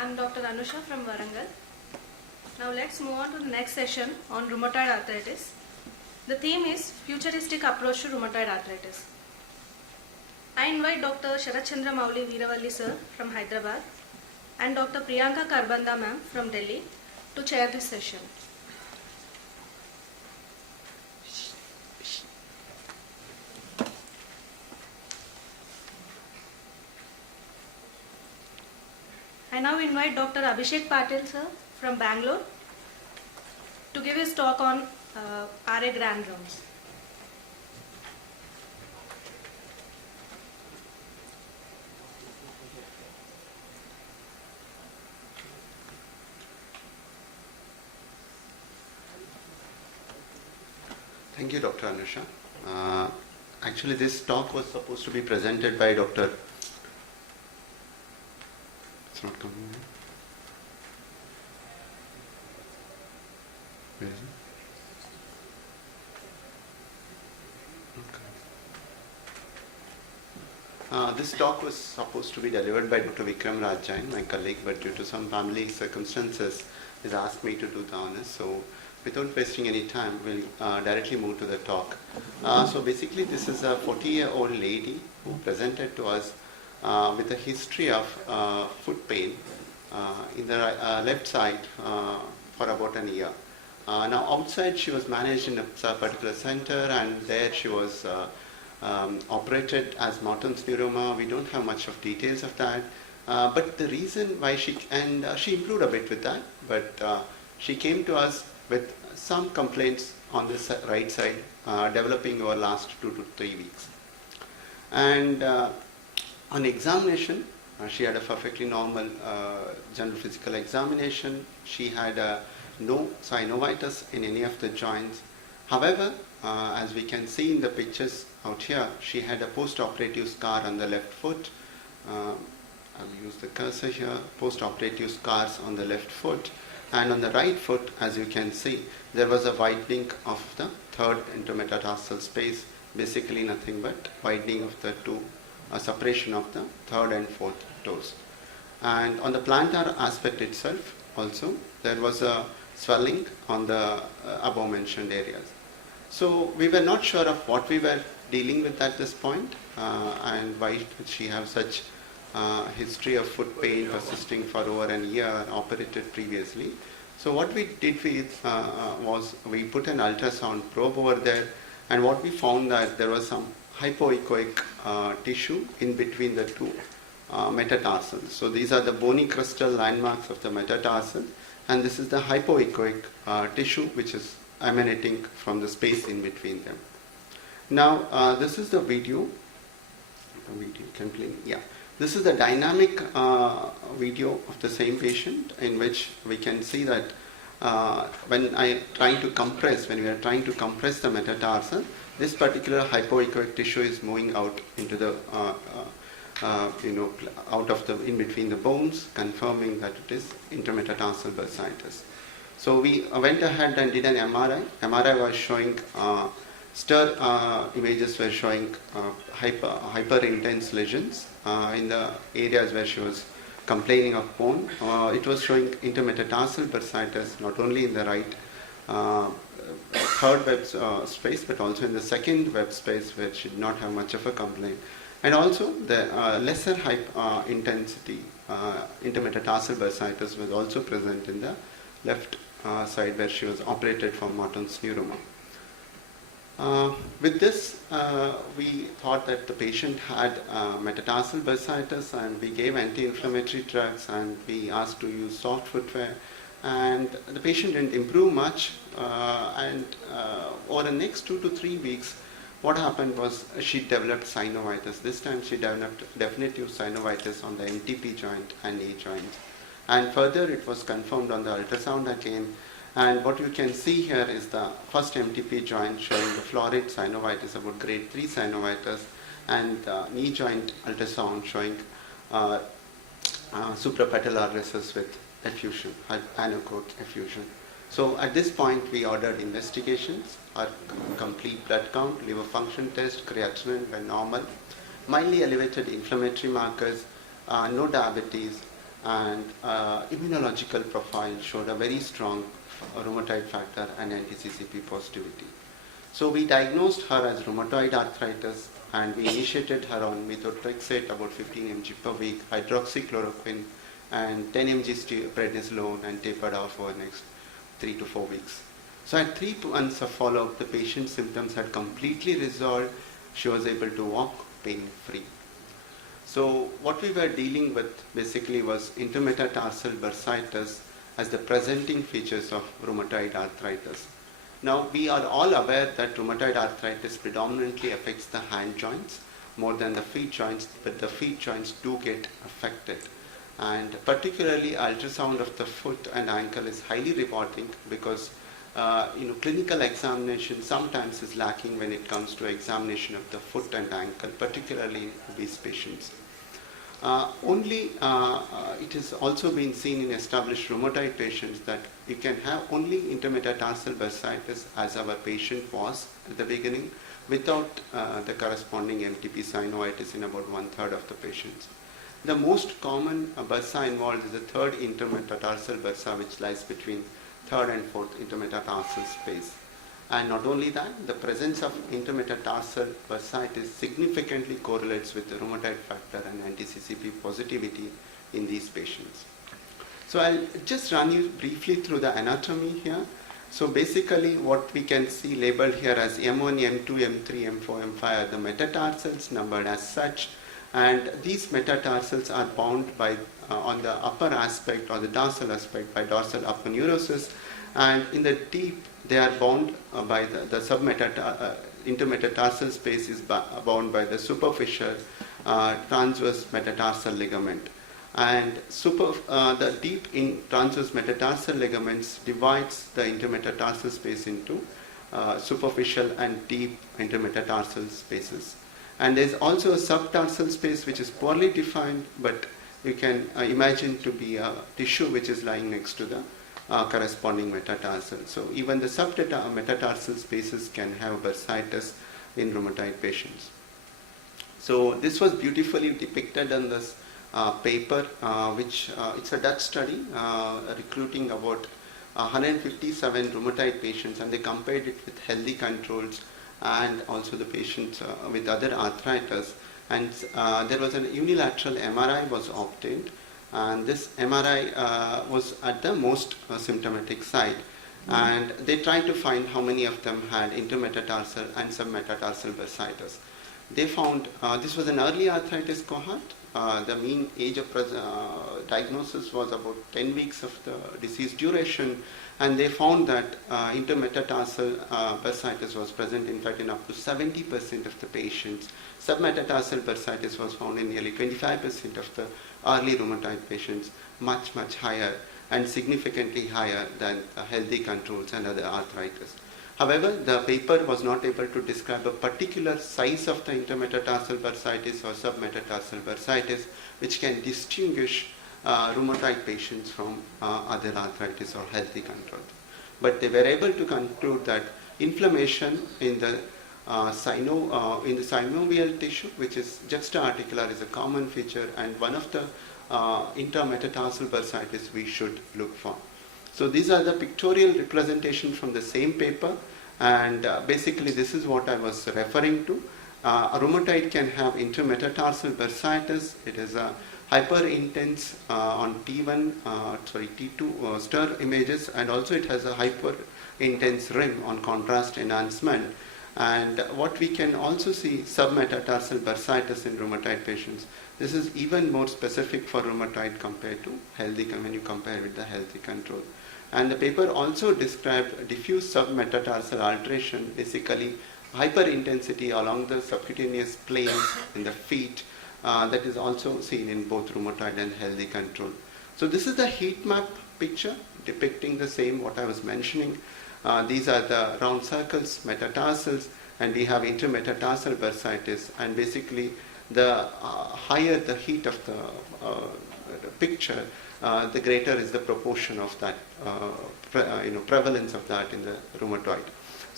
I'm Dr. Anusha from Warangal. Now let's move on to the next session on rheumatoid arthritis. The theme is Futuristic Approach to Rheumatoid Arthritis. I invite Dr. Sharachandra Mauli Veeravalli sir from Hyderabad and Dr. Priyanka Karbanda ma'am from Delhi to chair this session. I now invite Dr. Abhishek Patil sir from Bangalore to give his talk on RA granulomas. Thank you, Dr. Anusha. Actually, this talk was supposed to be presented by Dr. It's not coming. Where is it? Okay. This talk was supposed to be delivered by Dr. Vikram Rajain, my colleague, but due to some family circumstances, he's asked me to do the honors. So, without wasting any time, we'll directly move to the talk. So basically, this is a 40-year-old lady who presented to us with a history of foot pain in the left side for about a year. Now outside she was managed in a particular center, and there she was operated as Morton's neuroma. We don't have much of details of that, but the reason why she improved a bit with that, but she came to us with some complaints on this right side developing over last 2 to 3 weeks. And on examination, she had a perfectly normal general physical examination. She had no synovitis in any of the joints. However, as we can see in the pictures out here, she had a post-operative scar on the left foot. I'll use the cursor here, post-operative scars on the left foot. And on the right foot, as you can see, there was a widening of the third intermetatarsal space, basically nothing but widening of the two, a separation of the third and fourth toes. And on the plantar aspect itself also, there was a swelling on the above mentioned areas. So we were not sure of what we were dealing with at this point, and why did she have such history of foot pain persisting for over a year, operated previously. So what we did was we put an ultrasound probe over there, and what we found that there was some hypoechoic tissue in between the two metatarsals. So these are the bony crustal landmarks of the metatarsal, and this is the hypoechoic tissue which is emanating from the space in between them. Now this is the video. Can play. Yeah. This is the dynamic video of the same patient, in which we can see that when we are trying to compress the metatarsal, this particular hypoechoic tissue is moving out into the out of the in between the bones, confirming that it is intermetatarsal bursitis. So we went ahead and did an MRI. MRI was showing images were showing hyper intense lesions in the areas where she was complaining of bone. It was showing intermetatarsal bursitis not only in the right third web space, but also in the second web space, where she did not have much of a complaint. And also the lesser intensity intermetatarsal bursitis was also present in the left side, where she was operated for Morton's neuroma. With this, we thought that the patient had metatarsal bursitis, and we gave anti-inflammatory drugs, and we asked to use soft footwear, and the patient didn't improve much. And over the next 2 to 3 weeks, what happened was she developed synovitis. This time she developed definitive synovitis on the MTP joint and knee joints. And further, it was confirmed on the ultrasound again. And what you can see here is the first MTP joint showing the florid synovitis, about grade 3 synovitis, and the knee joint ultrasound showing suprapatellar recess with effusion, anochrome effusion. So at this point, we ordered investigations, our complete blood count, liver function test, creatinine were normal, mildly elevated inflammatory markers, no diabetes, and immunological profile showed a very strong rheumatoid factor and anti-CCP positivity. So we diagnosed her as rheumatoid arthritis, and we initiated her on methotrexate, about 15 mg per week, hydroxychloroquine, and 10 mg prednisolone, and tapered off over the next 3 to 4 weeks. So at 3 months of follow-up, the patient's symptoms had completely resolved. She was able to walk pain-free. So what we were dealing with basically was intermetatarsal bursitis as the presenting features of rheumatoid arthritis. Now we are all aware that rheumatoid arthritis predominantly affects the hand joints more than the feet joints, but the feet joints do get affected. And particularly ultrasound of the foot and ankle is highly rewarding because clinical examination sometimes is lacking when it comes to examination of the foot and ankle, particularly in obese patients. It has also been seen in established rheumatoid patients that you can have only intermetatarsal bursitis, as our patient was at the beginning, without the corresponding MTP synovitis in about 1/3 of the patients. The most common bursa involved is the third intermetatarsal bursa, which lies between third and fourth intermetatarsal space. And not only that, the presence of intermetatarsal bursitis significantly correlates with the rheumatoid factor and anti-CCP positivity in these patients. So I'll just run you briefly through the anatomy here. So basically what we can see labeled here as M1, M2, M3, M4, M5 are the metatarsals numbered as such. And these metatarsals are bound by on the upper aspect or the dorsal aspect by dorsal aponeurosis, and in the deep they are bound by the intermetatarsal space is bound by the superficial transverse metatarsal ligament, and the deep in transverse metatarsal ligaments divides the intermetatarsal space into superficial and deep intermetatarsal spaces. And there is also a subtarsal space which is poorly defined, but you can imagine to be a tissue which is lying next to the corresponding metatarsal. So even the metatarsal spaces can have bursitis in rheumatoid patients. So this was beautifully depicted in this paper, which it's a Dutch study recruiting about 157 rheumatoid patients, and they compared it with healthy controls and also the patients with other arthritis. And there was a unilateral MRI was obtained, and this MRI was at the most symptomatic site, and they tried to find how many of them had intermetatarsal and submetatarsal bursitis. They found this was an early arthritis cohort. The mean age of diagnosis was about 10 weeks of the disease duration, and they found that intermetatarsal bursitis was present, in fact, in up to 70% of the patients. Submetatarsal bursitis was found in nearly 25% of the early rheumatoid patients, much, much higher and significantly higher than healthy controls and other arthritis. However, the paper was not able to describe a particular size of the intermetatarsal bursitis or submetatarsal bursitis, which can distinguish rheumatoid patients from other arthritis or healthy control. But they were able to conclude that inflammation in the synovial tissue, which is juxta-articular, is a common feature and one of the intermetatarsal bursitis we should look for. So these are the pictorial representation from the same paper, and basically this is what I was referring to. A rheumatoid can have intermetatarsal bursitis. It is a hyper-intense on T2 stir images, and also it has a hyper-intense rim on contrast enhancement. And what we can also see, submetatarsal bursitis in rheumatoid patients. This is even more specific for rheumatoid compared to healthy, when you compare with the healthy control. And the paper also described diffuse submetatarsal alteration, basically hyperintensity along the subcutaneous plane in the feet, that is also seen in both rheumatoid and healthy control. So this is the heat map picture depicting the same what I was mentioning. These are the round circles, metatarsals, and we have intermetatarsal bursitis, and basically the higher the heat of the picture, the greater is the proportion of that, prevalence of that in the rheumatoid.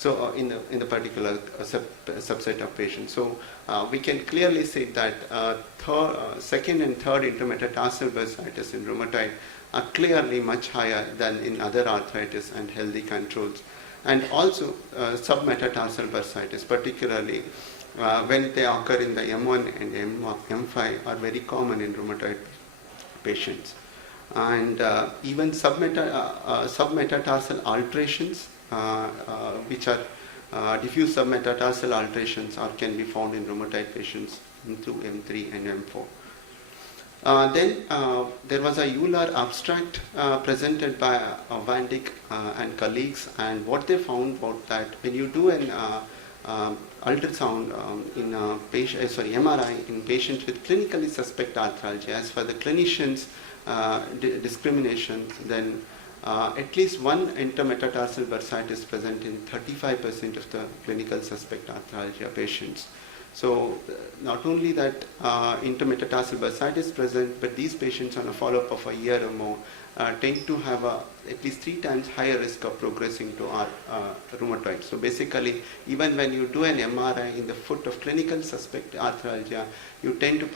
So in the particular subset of patients. So we can clearly see that second and third intermetatarsal bursitis in rheumatoid are clearly much higher than in other arthritis and healthy controls. And also submetatarsal bursitis, particularly when they occur in the M1 and M5, are very common in rheumatoid patients. And even submetatarsal alterations, which are diffuse submetatarsal alterations, can be found in rheumatoid patients into M3 and M4. Then there was a Euler abstract presented by Van Dyck and colleagues, and what they found was that when you do an ultrasound in MRI in patients with clinically suspect arthralgia, as for the clinicians' discrimination, then at least one intermetatarsal bursitis present in 35% of the clinical suspect arthralgia patients. So not only that intermetatarsal bursitis present, but these patients on a follow-up of a year or more tend to have at least 3 times higher risk of progressing to rheumatoid. So basically, even when you do an MRI in the foot of clinical suspect arthralgia, you tend to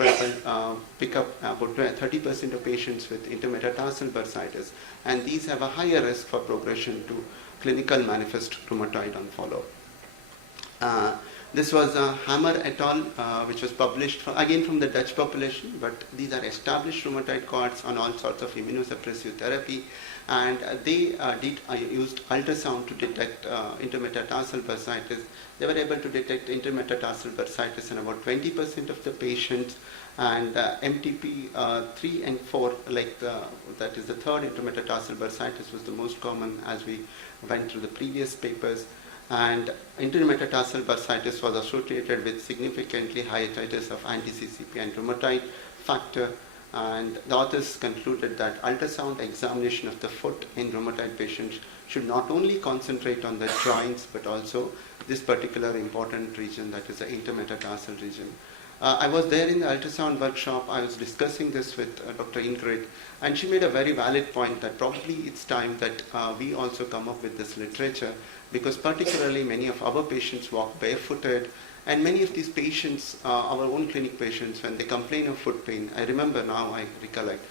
pick up about 30% of patients with intermetatarsal bursitis, and these have a higher risk for progression to clinical manifest rheumatoid on follow-up. This was Hammer et al., which was published again from the Dutch population, but these are established rheumatoid cohorts on all sorts of immunosuppressive therapy, and they used ultrasound to detect intermetatarsal bursitis. They were able to detect intermetatarsal bursitis in about 20% of the patients, and MTP 3 and 4, that is the third intermetatarsal bursitis, was the most common as we went through the previous papers. And intermetatarsal bursitis was associated with significantly higher titers of anti-CCP and rheumatoid factor, and the authors concluded that ultrasound examination of the foot in rheumatoid patients should not only concentrate on the joints but also this particular important region, that is the intermetatarsal region. I was there in the ultrasound workshop. I was discussing this with Dr. Ingrid, and she made a very valid point that probably it's time that we also come up with this literature, because particularly many of our patients walk barefooted, and many of these patients, our own clinic patients, when they complain of foot pain, I remember now, I recollect,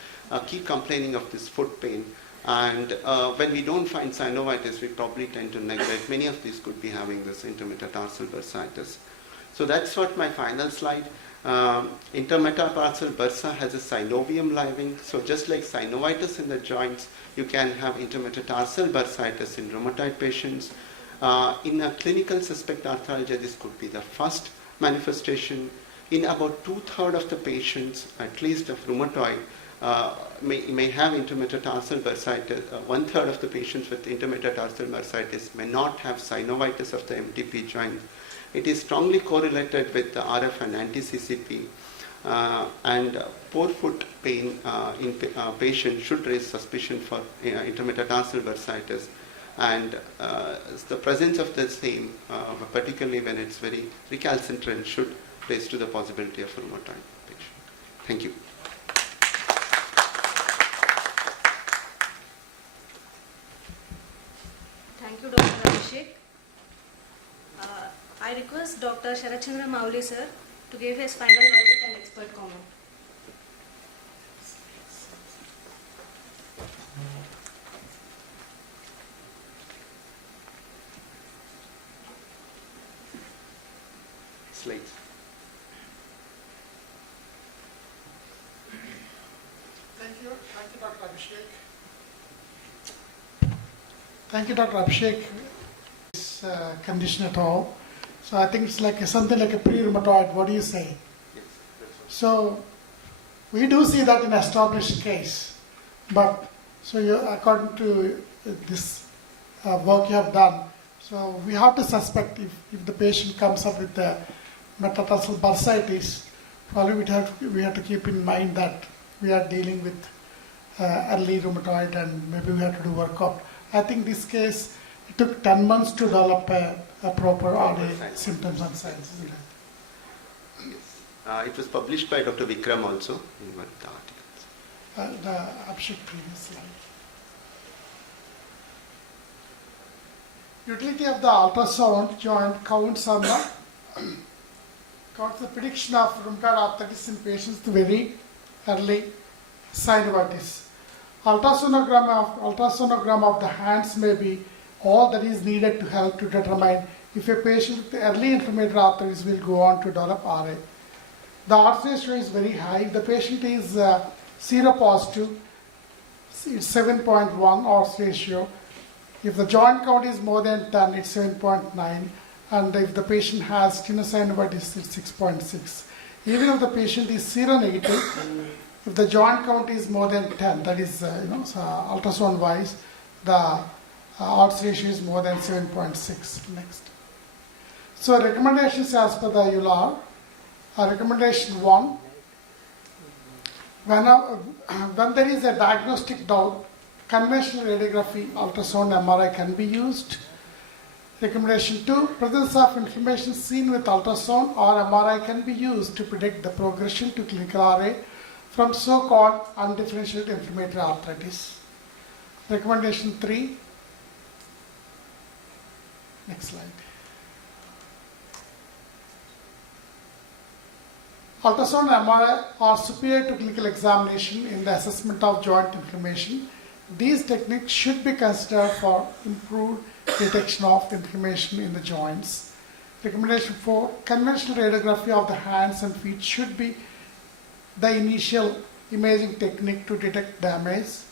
keep complaining of this foot pain. And when we don't find synovitis, we probably tend to neglect. Many of these could be having this intermetatarsal bursitis. So that's what my final slide. Intermetatarsal bursa has a synovium lining. So just like synovitis in the joints, you can have intermetatarsal bursitis in rheumatoid patients. In a clinical suspect arthralgia, this could be the first manifestation. In about 2/3 of the patients, at least of rheumatoid, may have intermetatarsal bursitis. 1/3 of the patients with intermetatarsal bursitis may not have synovitis of the MTP joint. It is strongly correlated with the RF and anti-CCP, and poor foot pain in patients should raise suspicion for intermetatarsal bursitis, and the presence of the same, particularly when it's very recalcitrant, should raise to the possibility of rheumatoid patient. Thank you. Thank you, Dr. Abhishek. I request Dr. Sharachandra Mauli sir to give his final verdict and expert comment. Slides. Thank you, Dr. Abhishek. Thank you, Dr. Abhishek. This condition at all. So I think it's like something like a pre-rheumatoid. What do you say? Yes, So we do see that in established case, but so according to this work you have done, so we have to suspect if the patient comes up with the metatarsal bursitis, probably we have to keep in mind that we are dealing with early rheumatoid and maybe we have to do workup. I think this case, it took 10 months to develop a proper RA symptoms and signs, isn't it? Yes. It was published by Dr. Vikram also in one of the articles. The Abhishek previous slide. Utility of the ultrasound joint counts on the counts the prediction of rheumatoid arthritis in patients with very early synovitis. Ultrasonogram of the hands may be all that is needed to help to determine if a patient with early inflammatory arthritis will go on to develop RA. The odds ratio is very high. If the patient is seropositive, it's 7.1 odds ratio. If the joint count is more than 10, it's 7.9. And if the patient has tenosynovitis, it's 6.6. Even if the patient is seronegative, if the joint count is more than 10, that is, ultrasound wise, the odds ratio is more than 7.6. Next. So recommendations as per the EULAR. Recommendation 1. When there is a diagnostic doubt, conventional radiography, ultrasound, MRI can be used. Recommendation 2. Presence of inflammation seen with ultrasound or MRI can be used to predict the progression to clinical RA from so-called undifferentiated inflammatory arthritis. Recommendation 3. Next slide. Ultrasound and MRI are superior to clinical examination in the assessment of joint inflammation. These techniques should be considered for improved detection of inflammation in the joints. Recommendation 4. Conventional radiography of the hands and feet should be the initial imaging technique to detect damage.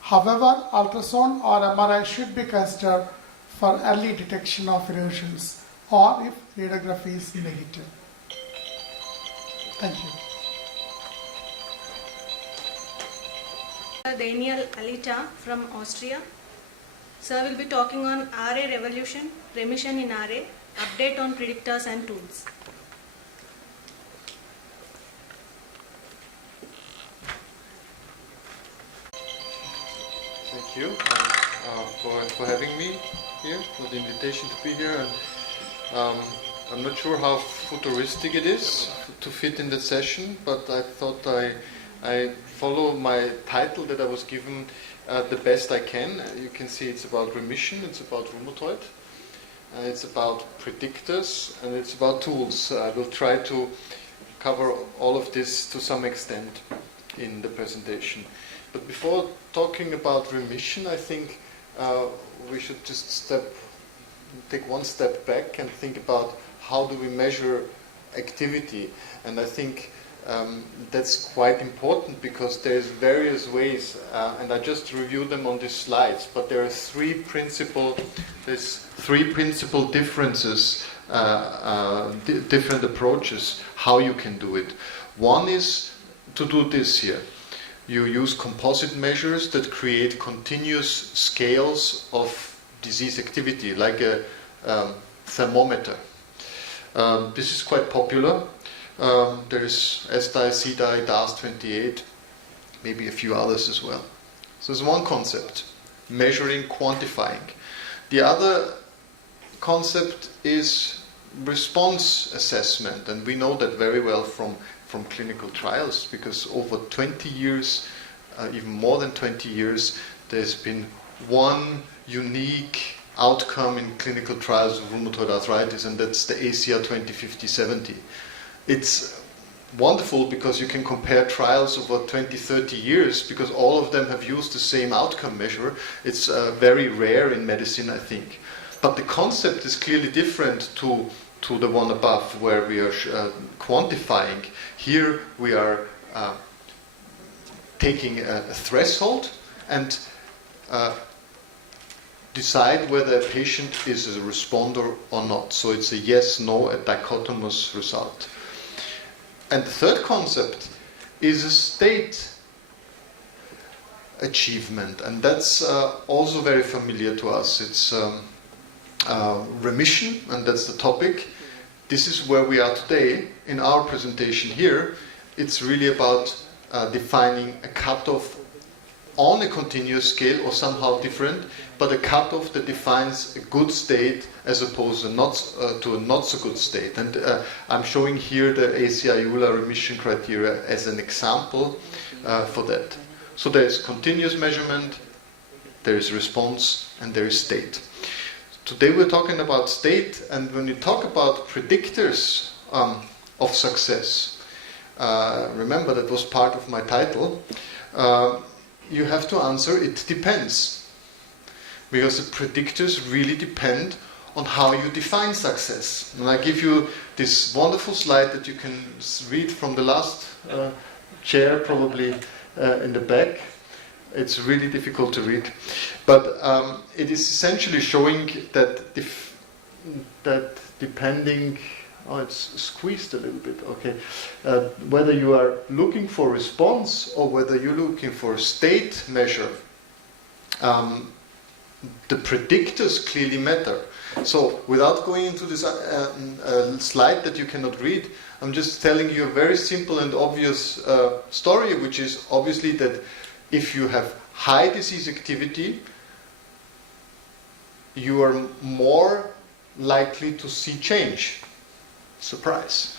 However, ultrasound or MRI should be considered for early detection of erosions or if radiography is negative. Thank you. Daniel Alita from Austria. Sir will be talking on RA revolution, remission in RA, update on predictors and tools. Thank you for having me here, for the invitation to be here. And I'm not sure how futuristic it is to fit in that session, but I thought I follow my title that I was given the best I can. You can see it's about remission, it's about rheumatoid, it's about predictors, and it's about tools. I will try to cover all of this to some extent in the presentation. But before talking about remission, I think we should just take one step back and think about how do we measure activity. And I think that's quite important because there's various ways, and I just reviewed them on these slides, but there are three principal differences, different approaches how you can do it. One is to do this here. You use composite measures that create continuous scales of disease activity, like a thermometer. This is quite popular. There is SDI, CDI, DAS28, maybe a few others as well. So there's one concept, measuring, quantifying. The other concept is response assessment, and we know that very well from clinical trials, because over 20 years, even more than 20 years, there's been one unique outcome in clinical trials of rheumatoid arthritis, and that's the ACR 2050-70. It's wonderful because you can compare trials over 20, 30 years because all of them have used the same outcome measure. It's very rare in medicine, I think. But the concept is clearly different to the one above, where we are quantifying. Here we are taking a threshold and decide whether a patient is a responder or not. So it's a yes-no, a dichotomous result. And the third concept is a state achievement, and that's also very familiar to us. It's remission, and that's the topic. This is where we are today. In our presentation here, it's really about defining a cutoff on a continuous scale or somehow different, but a cutoff that defines a good state as opposed to a not so good state. And I'm showing here the ACR remission criteria as an example for that. So there is continuous measurement, there is response, and there is state. today we're talking about state, and when you talk about predictors of success, remember that was part of my title, you have to answer it depends. Because the predictors really depend on how you define success. And I give you this wonderful slide that you can read from the last chair, probably in the back. It's really difficult to read. But it is essentially showing that depending, it's squeezed a little bit, okay. Whether you are looking for response or whether you're looking for state measure, the predictors clearly matter. So, without going into this slide that you cannot read, I'm just telling you a very simple and obvious story, which is obviously that if you have high disease activity, you are more likely to see change. Surprise.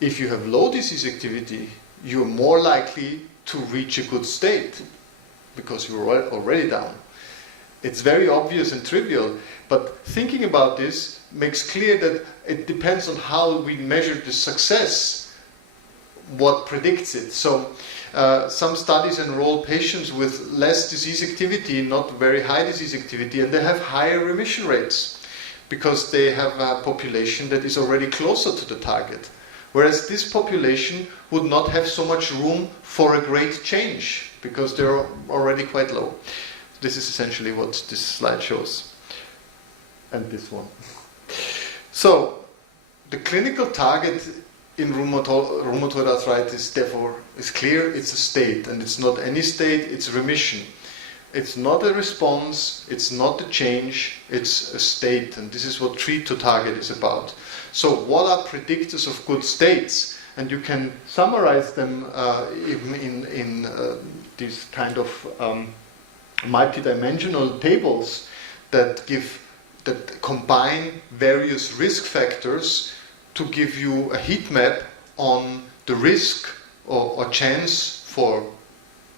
If you have low disease activity, you are more likely to reach a good state because you are already down. It's very obvious and trivial, but thinking about this makes clear that it depends on how we measure the success, what predicts it. So some studies enroll patients with less disease activity, not very high disease activity, and they have higher remission rates because they have a population that is already closer to the target. Whereas this population would not have so much room for a great change because they're already quite low. This is essentially what this slide shows. And this one. So, the clinical target in rheumatoid arthritis, therefore, is clear. It's a state, and it's not any state, it's remission. It's not a response, it's not a change, it's a state, and this is what treat to target is about. So, what are predictors of good states? And you can summarize them even in these kind of multidimensional tables that combine various risk factors to give you a heat map on the risk or chance for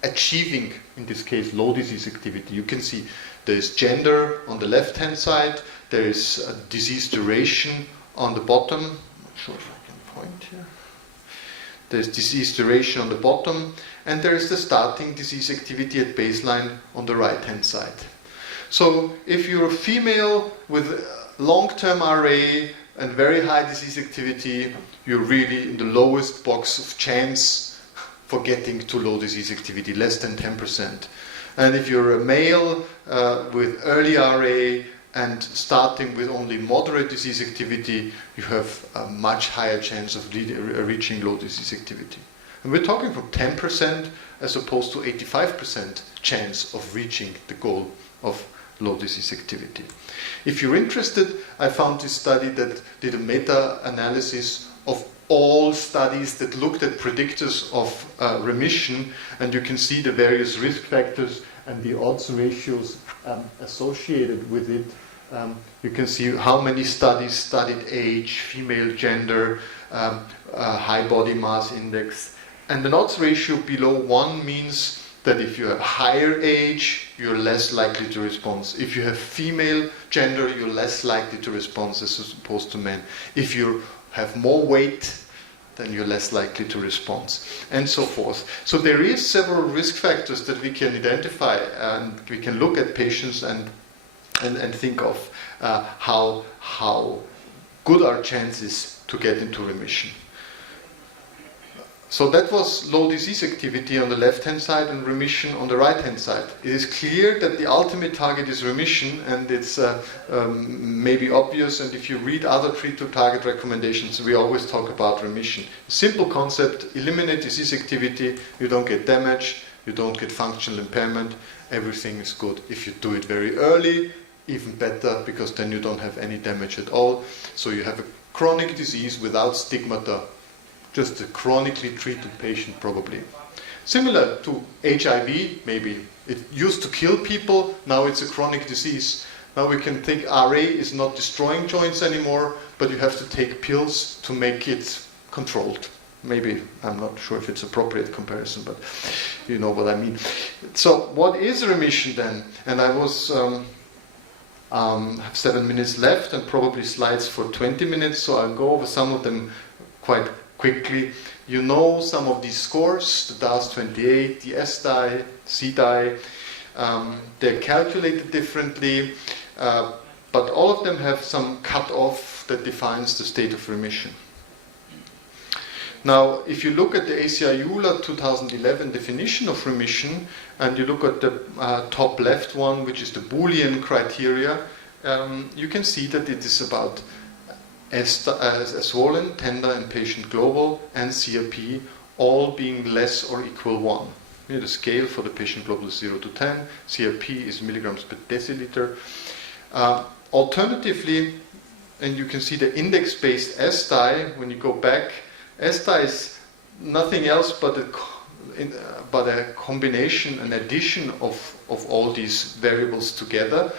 achieving, in this case, low disease activity. You can see there is gender on the left-hand side, there is a disease duration on the bottom. I'm not sure if I can point here. There's disease duration on the bottom, and there is the starting disease activity at baseline on the right-hand side. So if you're a female with long-term RA and very high disease activity, you're really in the lowest box of chance for getting to low disease activity, less than 10%. And if you're a male with early RA and starting with only moderate disease activity, you have a much higher chance of reaching low disease activity. And we're talking from 10% as opposed to 85% chance of reaching the goal of low disease activity. If you're interested, I found this study that did a meta-analysis of all studies that looked at predictors of remission, and you can see the various risk factors and the odds ratios associated with it. You can see how many studies studied age, female gender, high body mass index. And the odds ratio below 1 means that if you have higher age, you're less likely to respond. If you have female gender, you're less likely to respond as opposed to men. If you have more weight, then you're less likely to respond, and so forth. So there is several risk factors that we can identify, and we can look at patients and think of how good our chances to get into remission. So that was low disease activity on the left-hand side and remission on the right-hand side. It is clear that the ultimate target is remission, and it's maybe obvious, and if you read other treat-to-target recommendations, we always talk about remission. Simple concept: eliminate disease activity, you don't get damage, you don't get functional impairment, everything is good. If you do it very early, even better, because then you don't have any damage at all. So you have a chronic disease without stigmata, just a chronically treated patient probably. Similar to HIV, maybe. It used to kill people, now it's a chronic disease. Now we can think RA is not destroying joints anymore, but you have to take pills to make it controlled. Maybe, I'm not sure if it's appropriate comparison, but you know what I mean. So what is remission then? And I was have 7 minutes left and probably slides for 20 minutes, so I'll go over some of them quite quickly. You know some of these scores, the DAS28, the SDI, CDI. They're calculated differently, but all of them have some cutoff that defines the state of remission. Now, if you look at the ACR-EULA 2011 definition of remission, and you look at the top left one, which is the Boolean criteria, you can see that it is about swollen, tender, and patient global, and CRP, all being less or equal 1. Here the scale for the patient global is 0 to 10, CRP is milligrams per deciliter. Alternatively, and you can see the index-based SDI, when you go back, SDI is nothing else but a combination, an addition of all these variables together,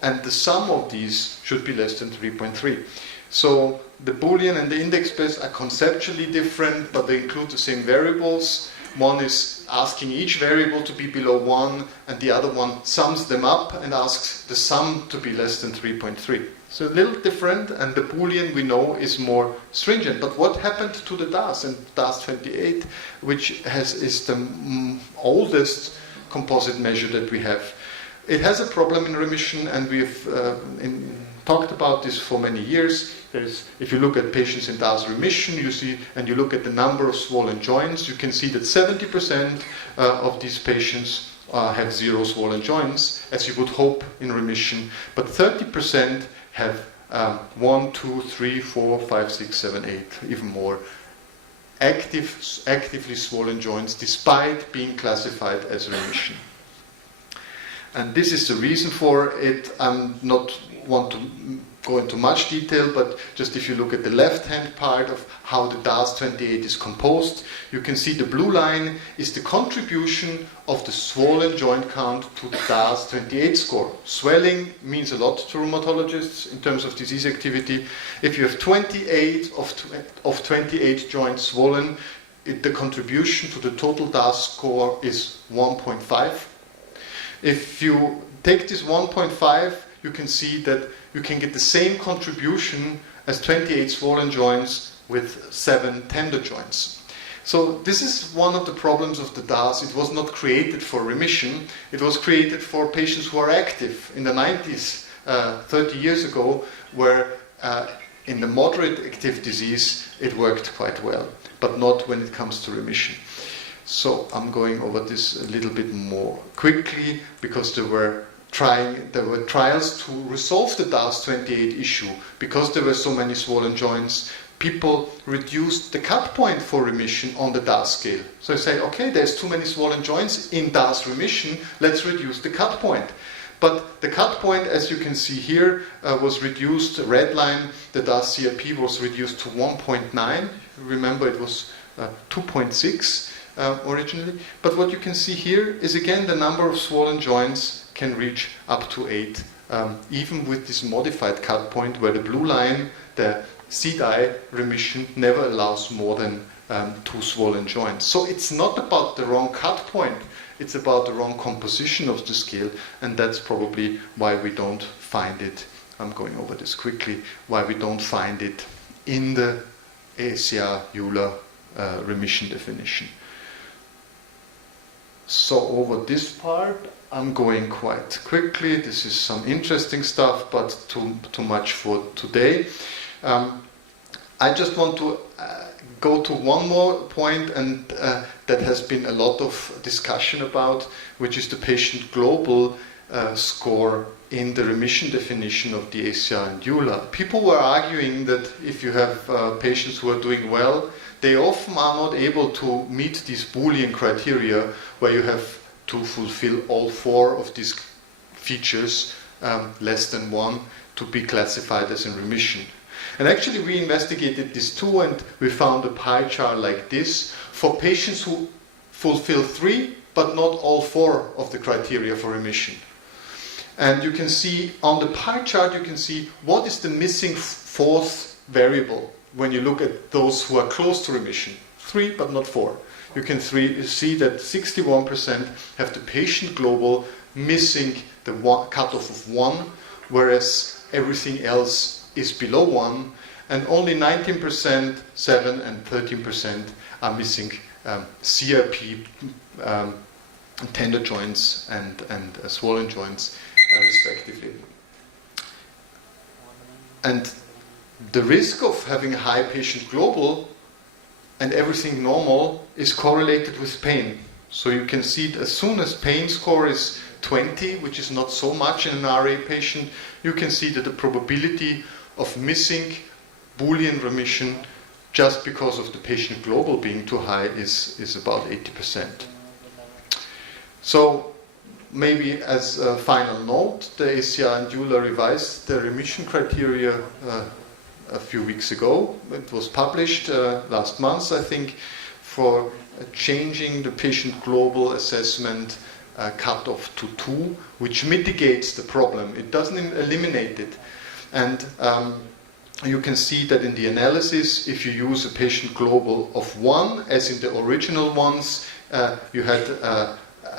and the sum of these should be less than 3.3. So the Boolean and the index-based are conceptually different, but they include the same variables. One is asking each variable to be below 1, and the other one sums them up and asks the sum to be less than 3.3. So a little different, and the Boolean we know is more stringent. But what happened to the DAS and DAS28, which is the oldest composite measure that we have? It has a problem in remission, and we've talked about this for many years. If you look at patients in DAS remission, you see, and you look at the number of swollen joints, you can see that 70% of these patients have 0 swollen joints, as you would hope in remission, but 30% have 1, 2, 3, 4, 5, 6, 7, 8, even more actively swollen joints, despite being classified as remission. And this is the reason for it. I'm not want to go into much detail, but just if you look at the left-hand part of how the DAS28 is composed, you can see the blue line is the contribution of the swollen joint count to the DAS28 score. Swelling means a lot to rheumatologists in terms of disease activity. If you have 28 of 28 joints swollen, the contribution to the total DAS score is 1.5. If you take this 1.5, you can see that you can get the same contribution as 28 swollen joints with 7 tender joints. So this is one of the problems of the DAS. It was not created for remission. It was created for patients who are active. In the 90s, 30 years ago, where in the moderate active disease, it worked quite well, but not when it comes to remission. So I'm going over this a little bit more quickly, because there were trials to resolve the DAS28 issue. Because there were so many swollen joints, people reduced the cut point for remission on the DAS scale. So I say, okay, there's too many swollen joints in DAS remission, let's reduce the cut point. But the cut point, as you can see here, was reduced. The red line, the DAS CRP, was reduced to 1.9. Remember, it was 2.6 originally. But what you can see here is, again, the number of swollen joints can reach up to 8, even with this modified cut point, where the blue line, the CDI remission, never allows more than 2 swollen joints. So it's not about the wrong cut point, it's about the wrong composition of the scale, and that's probably why we don't find it, I'm going over this quickly, why we don't find it in the ACR-EULA remission definition. So over this part, I'm going quite quickly. This is some interesting stuff, but too much for today. I just want to go to one more point, and that has been a lot of discussion about, which is the patient global score in the remission definition of the ACR and EULA. People were arguing that if you have patients who are doing well, they often are not able to meet these Boolean criteria, where you have to fulfill all 4 of these features, less than 1, to be classified as in remission. And actually we investigated this too, and we found a pie chart like this for patients who fulfill 3, but not all 4 of the criteria for remission. And you can see on the pie chart, you can see what is the missing 4th variable when you look at those who are close to remission. 3, but not 4. You can see that 61% have the patient global missing the cutoff of 1, whereas everything else is below 1, and only 19%, 7 and 13% are missing CRP, tender joints and swollen joints respectively. And the risk of having a high patient global and everything normal is correlated with pain. So you can see that as soon as pain score is 20, which is not so much in an RA patient, you can see that the probability of missing Boolean remission just because of the patient global being too high is about 80%. So maybe as a final note, the ACR and EULAR revised the remission criteria a few weeks ago. It was published last month, I think, for changing the patient global assessment cutoff to 2, which mitigates the problem. It doesn't eliminate it. And you can see that in the analysis, if you use a patient global of 1, as in the original ones, you had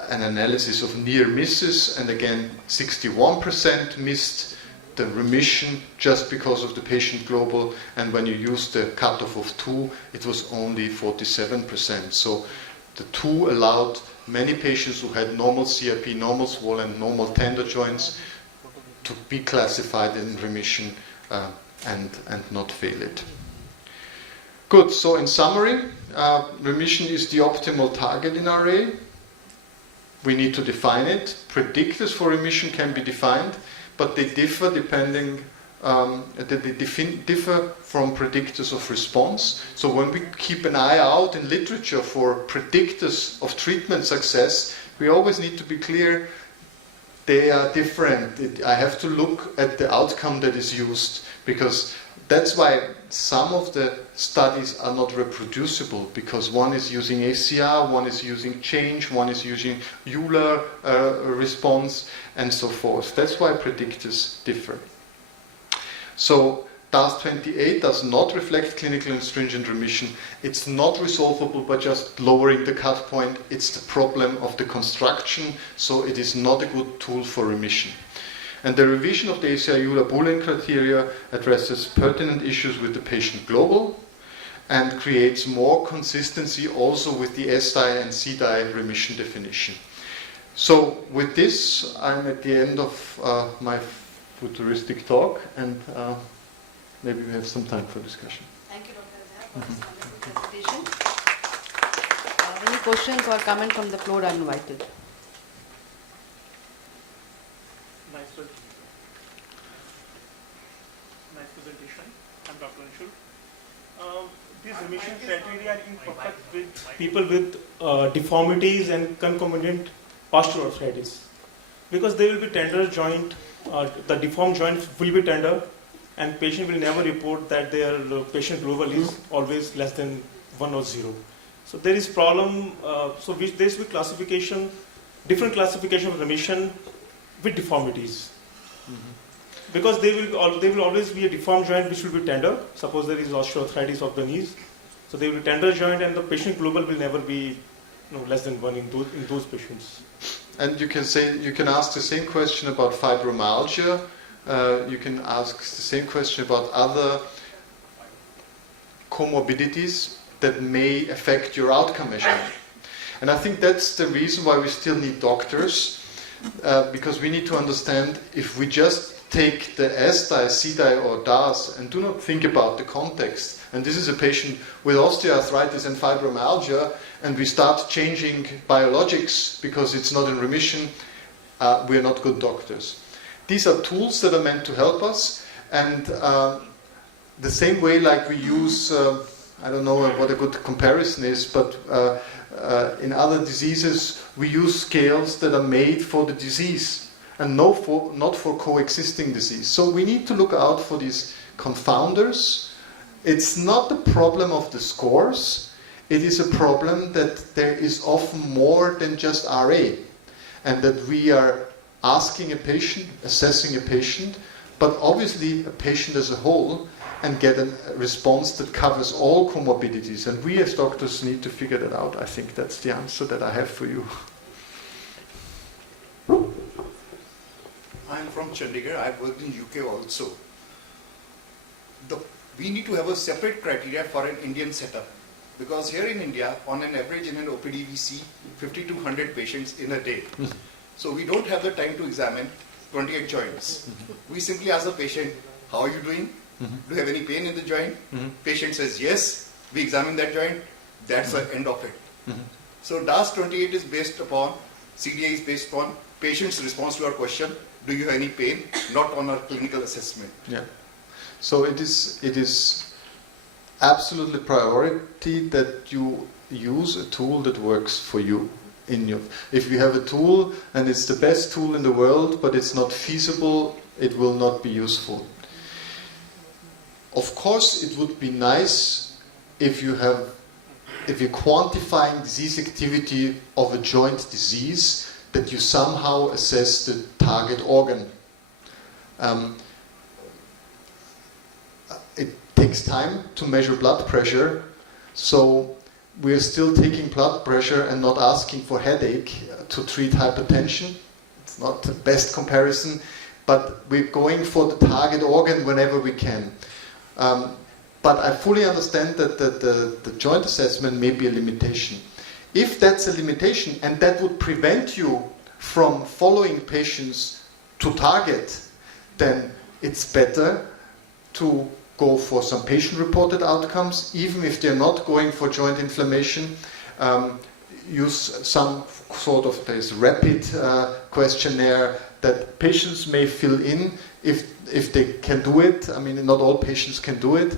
an analysis of near misses, and again 61% missed the remission just because of the patient global, and when you use the cutoff of 2, it was only 47%. So the 2 allowed many patients who had normal CRP, normal swollen, normal tender joints to be classified in remission and not fail it. Good, so in summary, remission is the optimal target in RA. We need to define it. Predictors for remission can be defined, but they differ depending, differ from predictors of response. So when we keep an eye out in literature for predictors of treatment success, we always need to be clear they are different. I have to look at the outcome that is used, because that's why some of the studies are not reproducible, because one is using ACR, one is using change, one is using EULAR response, and so forth. That's why predictors differ. So DAS28 does not reflect clinical and stringent remission. It's not resolvable by just lowering the cut point. It's the problem of the construction, so it is not a good tool for remission. And the revision of the ACR-EULAR Boolean criteria addresses pertinent issues with the patient global and creates more consistency also with the SDI and CDI remission definition. So with this, I'm at the end of my futuristic talk, and maybe we have some time for discussion. Thank you, Dr. Azhar, for this wonderful presentation. Any questions or comments from the floor are invited. Nice presentation. I'm Dr. Anshul. These remission criteria are imperfect with people with deformities and concomitant osteoarthritis, because they will be tender joint, the deformed joint will be tender, and patient will never report that their patient global is always less than 1 or 0. So there is problem, so there is classification, different classification of remission with deformities. Because they will always be a deformed joint which will be tender. Suppose there is osteoarthritis of the knees, so they will be tender joint, and the patient global will never be less than 1 in those patients. And you can ask the same question about fibromyalgia. You can ask the same question about other comorbidities that may affect your outcome measurement. And I think that's the reason why we still need doctors, because we need to understand, if we just take the SDI, CDI or DAS and do not think about the context, and this is a patient with osteoarthritis and fibromyalgia, and we start changing biologics because it's not in remission, we are not good doctors. These are tools that are meant to help us, and the same way like we use, I don't know what a good comparison is, but in other diseases we use scales that are made for the disease and not for coexisting disease. So we need to look out for these confounders. It's not the problem of the scores, it is a problem that there is often more than just RA, and that we are asking a patient, assessing a patient, but obviously a patient as a whole, and get a response that covers all comorbidities. And we as doctors need to figure that out. I think that's the answer that I have for you. I'm from Chandigarh. I've worked in UK also. We need to have a separate criteria for an Indian setup, because here in India, on an average in an OPD, we see 50 to 100 patients in a day. So we don't have the time to examine 28 joints. We simply ask the patient, how are you doing? Do you have any pain in the joint? Patient says yes. We examine that joint. That's the end of it. So DAS 28 is based upon, CDA is based upon patient's response to our question, do you have any pain? Not on our clinical assessment. Yeah. So it is absolutely priority that you use a tool that works for you. If you have a tool and it's the best tool in the world, but it's not feasible, it will not be useful. Of course, it would be nice if you're quantifying disease activity of a joint disease, that you somehow assess the target organ. It takes time to measure blood pressure, so we're still taking blood pressure and not asking for headache to treat hypertension. It's not the best comparison, but we're going for the target organ whenever we can. But I fully understand that the joint assessment may be a limitation. If that's a limitation and that would prevent you from following patients to target, then it's better to go for some patient-reported outcomes, even if they're not going for joint inflammation. Use some sort of this rapid questionnaire that patients may fill in if they can do it. I mean, not all patients can do it,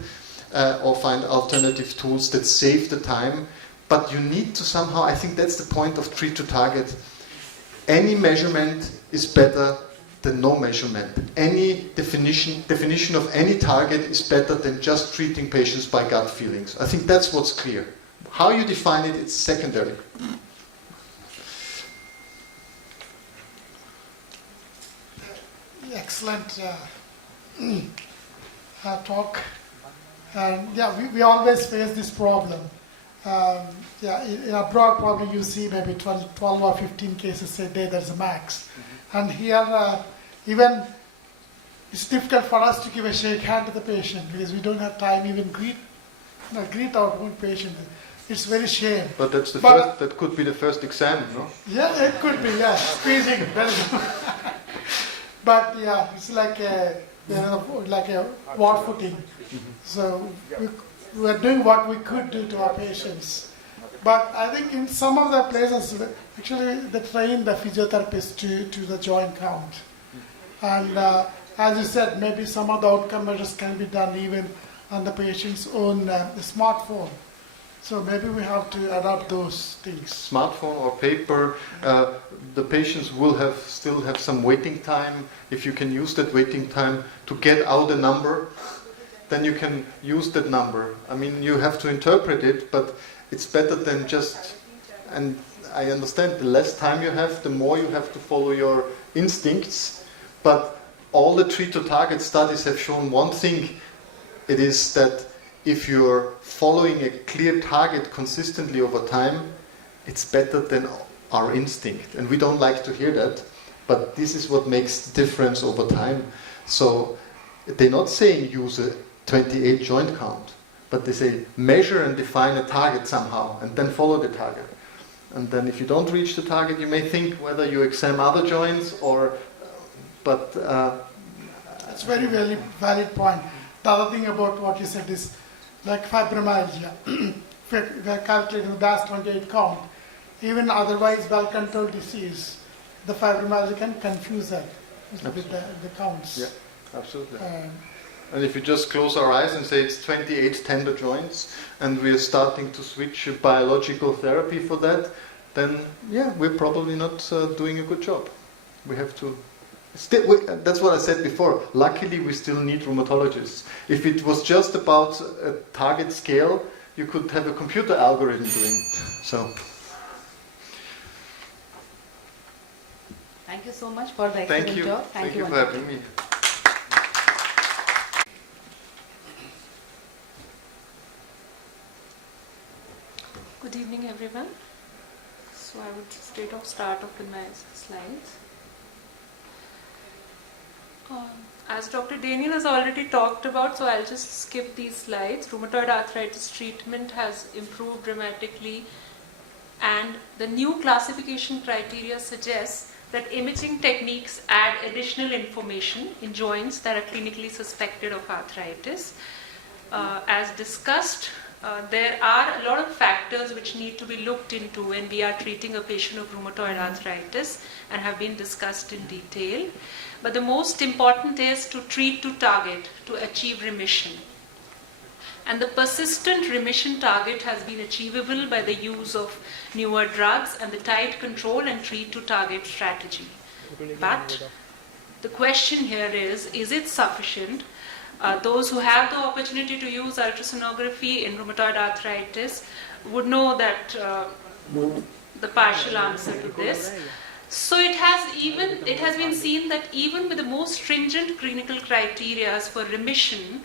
or find alternative tools that save the time. But you need to somehow, I think that's the point of treat to target. Any measurement is better than no measurement. Any definition of any target is better than just treating patients by gut feelings. I think that's what's clear. How you define it, it's secondary. Excellent talk. We always face this problem. In abroad, probably you see maybe 12 or 15 cases a day, that's the max. And here, even it's difficult for us to give a shake hand to the patient because we don't have time even greet our own patient. It's very shame. But that could be the first exam, no? Yeah, it could be, yeah, squeezing. But yeah, it's like a war footing. So we are doing what we could do to our patients. But I think in some of the places, actually they train the physiotherapists to the joint count. And as you said, maybe some of the outcome measures can be done even on the patient's own smartphone. So maybe we have to adopt those things. Smartphone or paper, the patients will still have some waiting time. If you can use that waiting time to get out a number, then you can use that number. I mean, you have to interpret it, but it's better than just, and I understand the less time you have, the more you have to follow your instincts, but all the treat-to-target studies have shown one thing. It is that if you're following a clear target consistently over time, it's better than our instinct. And we don't like to hear that, but this is what makes the difference over time. So they're not saying use a 28 joint count, but they say measure and define a target somehow, and then follow the target. And then if you don't reach the target, you may think whether you examine other joints or, but... That's a very, very valid point. The other thing about what you said is, like fibromyalgia, if we are calculating the DAS 28 count, even otherwise well-controlled disease, the fibromyalgia can confuse that with the counts. Yeah, absolutely. And if you just close our eyes and say it's 28 tender joints, and we're starting to switch biological therapy for that, then yeah, we're probably not doing a good job. We have to... that's what I said before. Luckily, we still need rheumatologists. If it was just about a target scale, you could have a computer algorithm doing it. So. Thank you so much for the excellent talk. Thank you for having me. Good evening, everyone. So I would start off with my slides. As Dr. Daniel has already talked about, so I'll just skip these slides. Rheumatoid arthritis treatment has improved dramatically, and the new classification criteria suggests that imaging techniques add additional information in joints that are clinically suspected of arthritis. As discussed, there are a lot of factors which need to be looked into when we are treating a patient of rheumatoid arthritis and have been discussed in detail. But the most important is to treat to target, to achieve remission. And the persistent remission target has been achievable by the use of newer drugs and the tight control and treat to target strategy. But the question here is it sufficient? Those who have the opportunity to use ultrasonography in rheumatoid arthritis would know that the partial answer to this. So it has been seen that even with the most stringent clinical criteria for remission,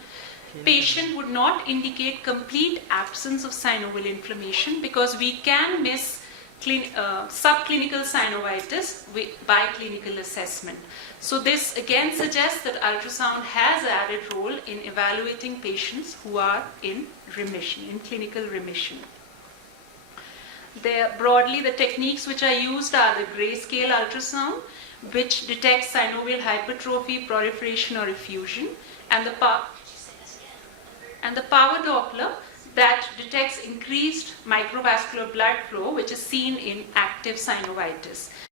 patient would not indicate complete absence of synovial inflammation because we can miss subclinical synovitis by clinical assessment. So this again suggests that ultrasound has an added role in evaluating patients who are in remission, in clinical remission. Broadly, the techniques which are used are the grayscale ultrasound, which detects synovial hypertrophy, proliferation or effusion, and the power Doppler that detects increased microvascular blood flow, which is seen in active synovitis.